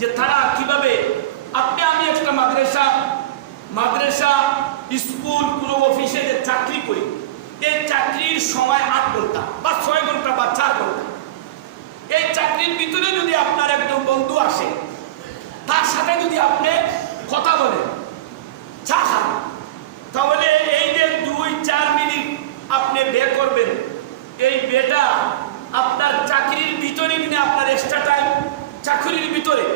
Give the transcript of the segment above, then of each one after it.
যে তারা কীভাবে আপনি আমি একটা মাদ্রাসা মাদ্রাসা স্কুল কোনো অফিসে যে চাকরি করি, এই চাকরির সময় আট ঘণ্টা বা ছয় ঘণ্টা বা চার ঘণ্টা। এই চাকরির ভিতরে যদি আপনার একজন বন্ধু আসে, তার সাথে যদি আপনি কথা বলেন, চা খান, তাহলে এই যে দুই, চার মিনিট আপনি বে করবেন, এই বেটা আপনার চাকরির ভিতরে কিনে আপনার এক্সট্রা টাইম চাকরির ভিতরে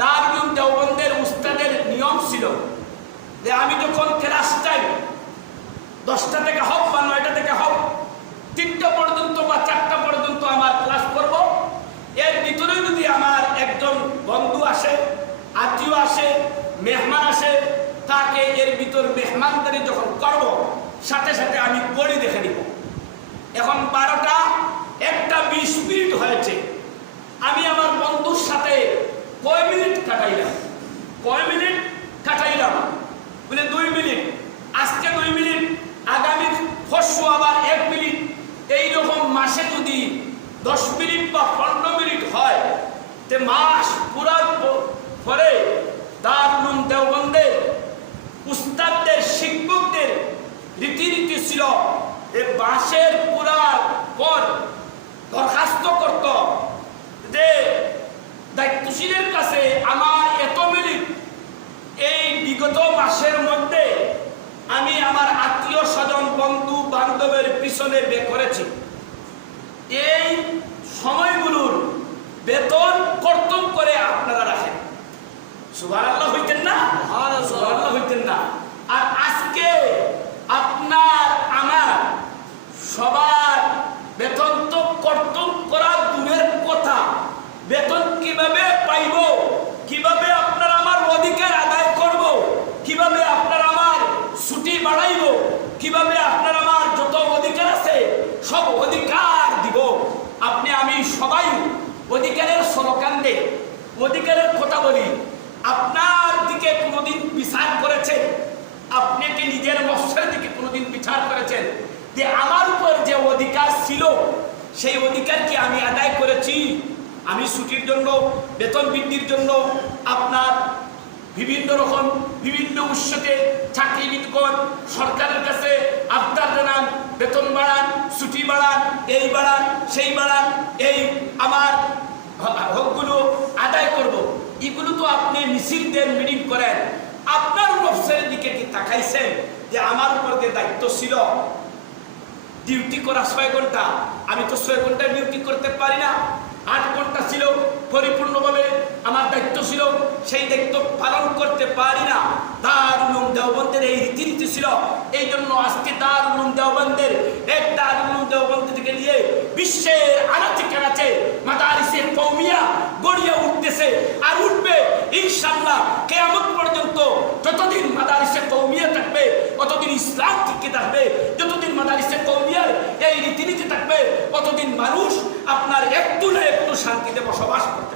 দারুল দেওবন্দের উস্তাদের নিয়ম ছিল যে আমি যখন ক্লাস টাইম দশটা থেকে হোক বা নয়টা থেকে হোক তিনটা পর্যন্ত বা চারটা পর্যন্ত আমার ক্লাস করব। এর ভিতরে যদি আমার একজন বন্ধু আসে, আত্মীয় আসে, মেহমান আসে, তাকে এর ভিতর মেহমানদারি যখন করব, সাথে সাথে আমি পড়ি দেখে নিব। এখন বারোটা, একটা বিশ মিনিট হয়েছে। আমি আমার বন্ধুর সাথে কয় মিনিট কাটাইলাম? কয় মিনিট কাটাইলাম বলে দুই মিনিট আজকে দুই মিনিট আগামী পরশু আবার এক মিনিট এইরকম মাসে যদি দশ মিনিট বা পনেরো মিনিট হয়, তে মাস পুরার প- পরে দারুণ দেওবন্দে উস্তাদদের, শিক্ষকদের রীতিনীতি ছিল যে বাঁশের পুরার পর দরখাস্ত করত যে দায়িত্বশীলের কাছে আমার এত মিনিট, এই বিগত মাসের মধ্যে আমি আমার আত্মীয় স্বজন বন্ধু বান্ধবের পিছনে বে করেছি। এই সময়গুলোর বেতন কর্তন করে আপনারা রাখেন। সুবাহ আল্লাহ হইতেন না? আল্লাহ হইতেন না। আর আজকে আপনার আমার সবার বেতন তো কর্তন করা দূরের কথা। বেতন কীভাবে পাইব? কীভাবে আপনার আমার অধিকার আদায় করব? কীভাবে আপনার আমার ছুটি বাড়াইব? কীভাবে আপনার আমার যত অধিকার আছে সব অধিকার দিব আপনি আমি সবাই অধিকারের দেয় অধিকারের কথা বলি। আপনার দিকে কোনোদিন বিচার করেছেন আপনি কি নিজের মৎস্যের দিকে কোনোদিন বিচার করেছেন? যে আমার উপর যে অধিকার ছিল, সেই অধিকার কি আমি আদায় করেছি? আমি ছুটির জন্য, বেতন বৃদ্ধির জন্য আপনার বিভিন্ন রকম, বিভিন্ন উৎসতে চাকরিবিদগণ, সরকারের কাছে আবদার জানান, বেতন বাড়ান, ছুটি বাড়ান, এই বাড়ান, সেই বাড়ান এই আমার হ- হকগুলো আদায় করব এগুলো তো আপনি মিছিল দেন মিটিং করেন। আপনার নফসের দিকে কি তাকাইছেন? যে আমার উপর যে দায়িত্ব ছিল, ডিউটি করা ছয় ঘণ্টা, আমি তো ছয় ঘণ্টা ডিউটি করতে পারি না। আট ঘণ্টা ছিল, পরিপূর্ণভাবে আমার দায়িত্ব ছিল, সেই দায়িত্ব পালন করতে পারি না। দারুলুম দেওবন্দের এই রীতিনীতি ছিল। এই জন্য আজকে দারুলুম দেওবন্দের এক দারুলুম দেওবন্দ থেকে নিয়ে বিশ্বের আনাচে কানাচে মাদারিসে কৌমিয়া গড়িয়ে উঠতেছে আর উঠবে ইনশাল্লাহ কেয়ামত পর্যন্ত যতদিন মাদারিসে কৌমিয়া থাকবে কতদিন ইসলাম টিকে থাকবে, যতদিন মাদারিসে কৌমিয়ার এই রীতিনীতি থাকবে কতদিন মানুষ আপনার একটু না একটু শান্তিতে বসবাস করতে